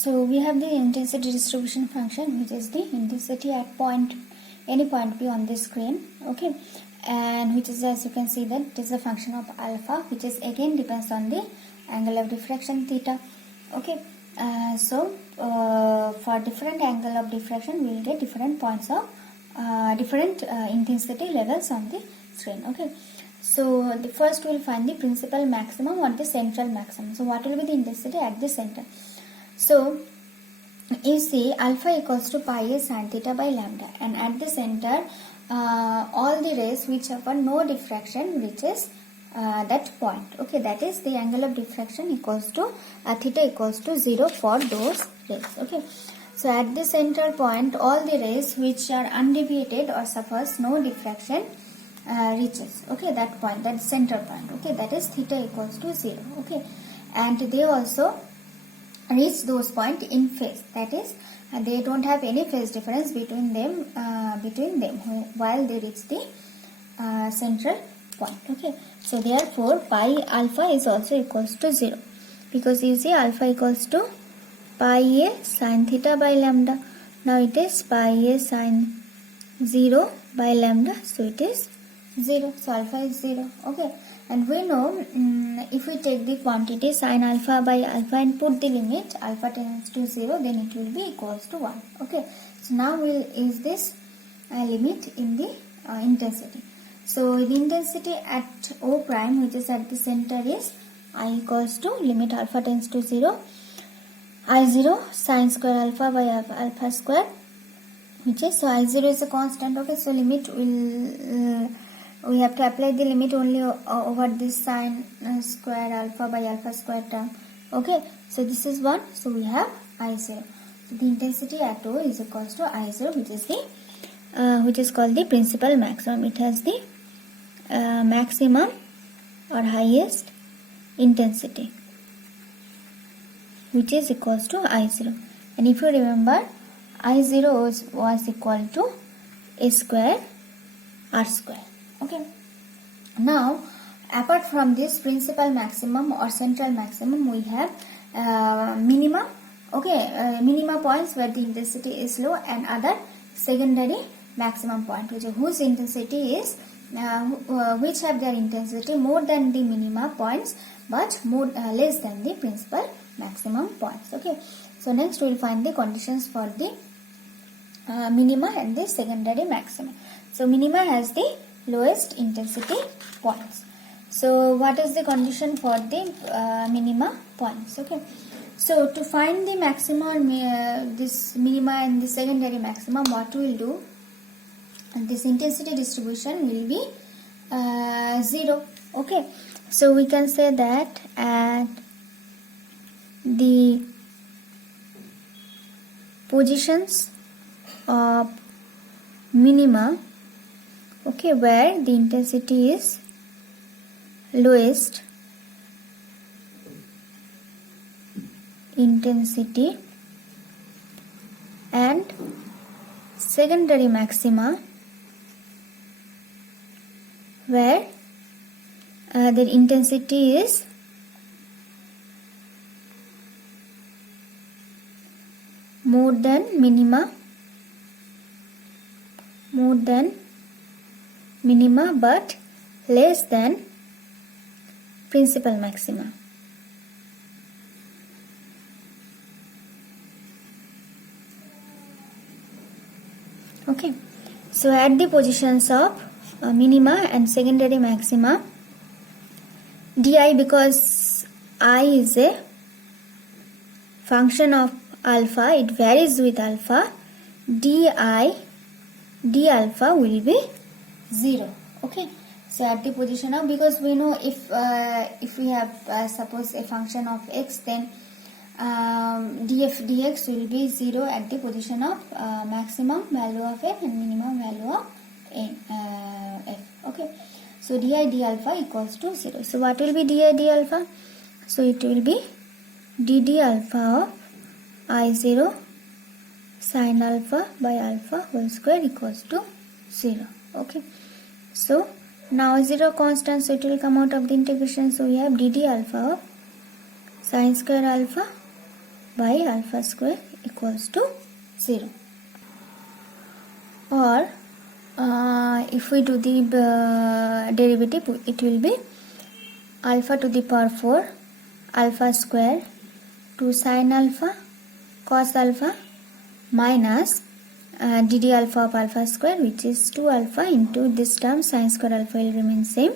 So we have the intensity distribution function, which is the intensity at any point P on the screen, okay, and which is, as you can see, that it is a function of alpha, which is again depends on the angle of diffraction theta, okay. For different angle of diffraction, we will get different points of different intensity levels on the screen, okay. So the first we will find the principal maximum or the central maximum. So what will be the intensity at the center? So you see alpha equals to pi a sin theta by lambda, and at the center all the rays which have no diffraction reaches that point, okay. That is, the angle of diffraction equals to theta equals to 0 for those rays, okay. So at the center point, all the rays which are undeviated or suffers no diffraction reaches, okay, that point, that center point, okay, that is theta equals to 0, okay. And they also reach those point in phase, that is, they don't have any phase difference between them while they reach the central point, okay. So therefore pi alpha is also equals to 0, because you see alpha equals to pi a sin theta by lambda. Now it is pi a sin 0 by lambda, so it is 0, so alpha is 0, okay. And we know if we take the quantity sin alpha by alpha and put the limit alpha tends to 0, then it will be equals to 1, okay. So now we'll use this limit in the intensity. So the intensity at O prime, which is at the center, is I equals to limit alpha tends to 0, I0 sin square alpha by alpha square, which is, so I0 is a constant, okay. So limit will we have to apply the limit only over this sin square alpha by alpha square term, okay. So this is 1, so we have I0. So the intensity at O is equals to I0, which is called the principal maximum. It has the maximum or highest intensity, which is equals to I0. And if you remember, I0 was equal to A square R square, okay. Now apart from this principal maximum or central maximum, we have minima, okay, minima points where the intensity is low, and other secondary maximum point whose intensity is which have their intensity more than the minima points but less than the principal maximum points, okay. So next we will find the conditions for the minima and the secondary maximum. So minima has the lowest intensity points. So what is the condition for the minima points, okay. So to find the maximum, this minima and the secondary maximum, what we will do, and this intensity distribution will be 0, okay. So we can say that at the positions of minima, okay, where the intensity is lowest intensity, and secondary maxima where the intensity is more than minima but less than principal maxima, okay. So at the positions of minima and secondary maxima, di, because I is a function of alpha, it varies with alpha, d alpha will be 0, okay. So at the position of, because we know if we have suppose a function of x, then df dx will be 0 at the position of maximum value of f and minimum value of f, okay. So di d alpha equals to 0. So what will be di d alpha? So it will be dd alpha of I0 sin alpha by alpha whole square equals to 0, okay. So now 0 constant, so it will come out of the integration. So we have dd alpha of sin square alpha by alpha square equals to 0. Or if we do the derivative, it will be alpha to the power 4 alpha square 2 sin alpha cos alpha minus dd alpha of alpha square, which is 2 alpha into this term sin square alpha will remain same,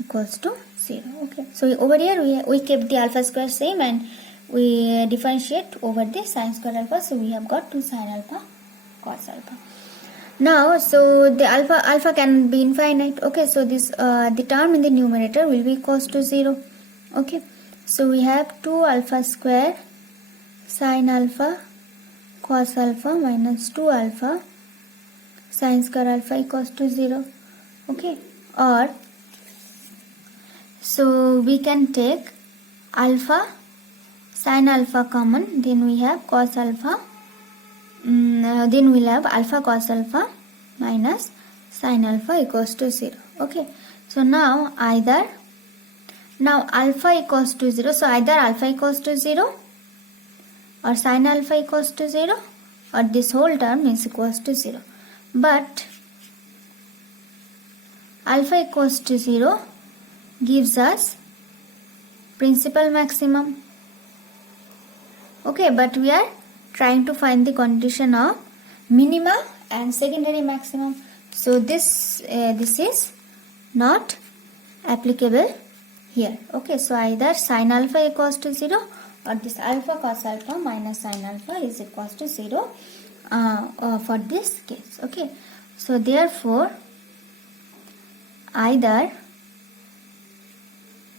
equals to 0. Okay, so over here we kept the alpha square same and we differentiate over the sin square alpha, so we have got 2 sin alpha cos alpha. Now, so the alpha can be infinite. Okay, so this the term in the numerator will be equals to 0. Okay, so we have 2 alpha square sin alpha cos alpha minus 2 alpha sin square alpha equals to 0. Okay, or so we can take alpha sin alpha common, then we have cos alpha, then we'll have alpha cos alpha minus sin alpha equals to 0. Okay, so now alpha equals to 0, so either alpha equals to 0 or sin alpha equals to 0 or this whole term is equals to 0. But alpha equals to 0 gives us principal maximum. Okay, but we are trying to find the condition of minima and secondary maximum. So this is not applicable here. Okay, so either sin alpha equals to 0 or this alpha cos alpha minus sin alpha is equals to 0 for this case. Okay, so therefore either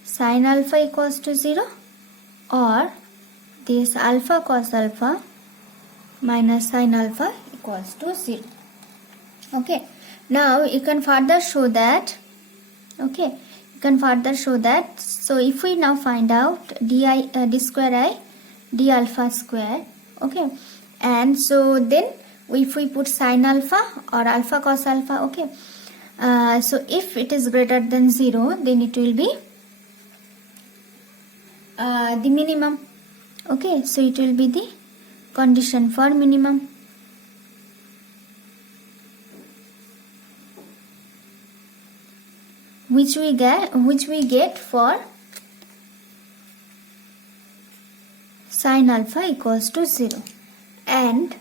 sin alpha equals to 0 or this alpha cos alpha minus sin alpha equals to 0. Okay, now you can further show that. Okay, you can further show that. So if we now find out d square I d alpha square. Okay, and so then if we put sin alpha or alpha cos alpha. Okay, so if it is greater than 0, then it will be the minimum. Okay, so it will be the condition for minimum. Which we get for sin alpha equals to 0, and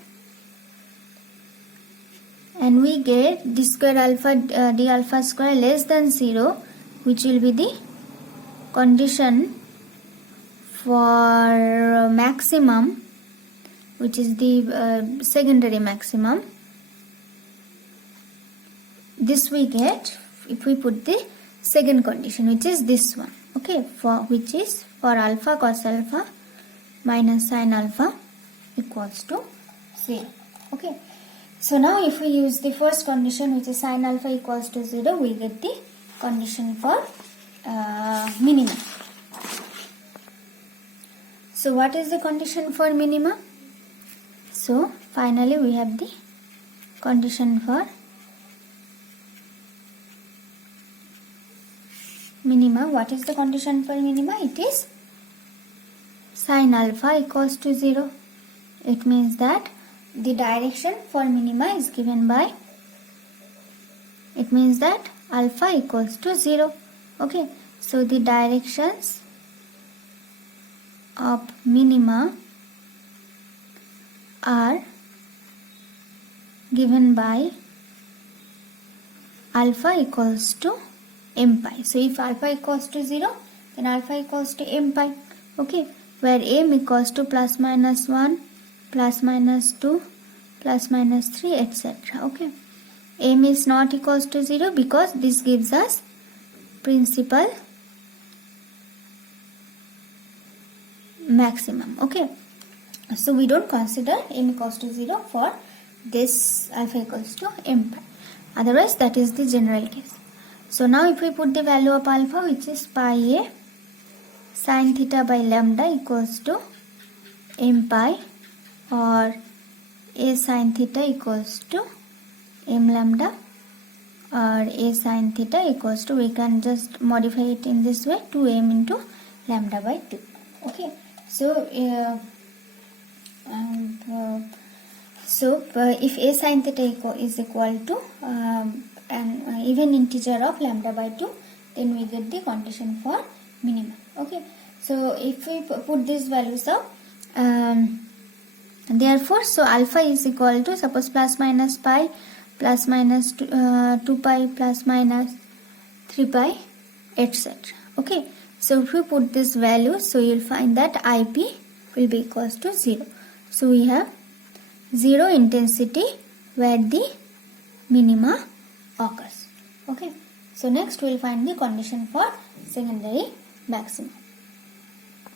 we get d square alpha d alpha square less than 0, which will be the condition for maximum, which is the secondary maximum. This we get if we put the second condition, which is this one. Okay, which is for alpha cos alpha minus sin alpha equals to 0. Okay, so now if we use the first condition, which is sin alpha equals to 0, we get the condition for minima. So what is the condition for minima? So finally we have the condition for minima. What is the condition for minima? It is sin alpha equals to 0. It means that the direction for minima is given by, it means that alpha equals to 0. Okay, so the directions of minima are given by alpha equals to m pi. So if alpha equals to 0, then alpha equals to m pi. Okay, where m equals to plus minus 1, plus minus 2, plus minus 3, etc. Okay, m is not equals to 0 because this gives us principal maximum. Okay, so we don't consider m equals to 0 for this alpha equals to m pi. Otherwise, that is the general case. So now if we put the value of alpha, which is pi a sin theta by lambda equals to m pi, or a sin theta equals to m lambda, or a sin theta equals to, we can just modify it in this way, 2m into lambda by 2. Okay, so and if a sin theta is equal to an even integer of lambda by 2, then we get the condition for minimum. Okay, so if we put these values up, therefore so alpha is equal to, suppose plus minus pi, plus minus 2 pi, plus minus 3 pi, etc. Okay, so if we put this value, so you will find that IP will be equals to 0. So we have 0 intensity where the minima occurs. Okay, so next we will find the condition for secondary maximum.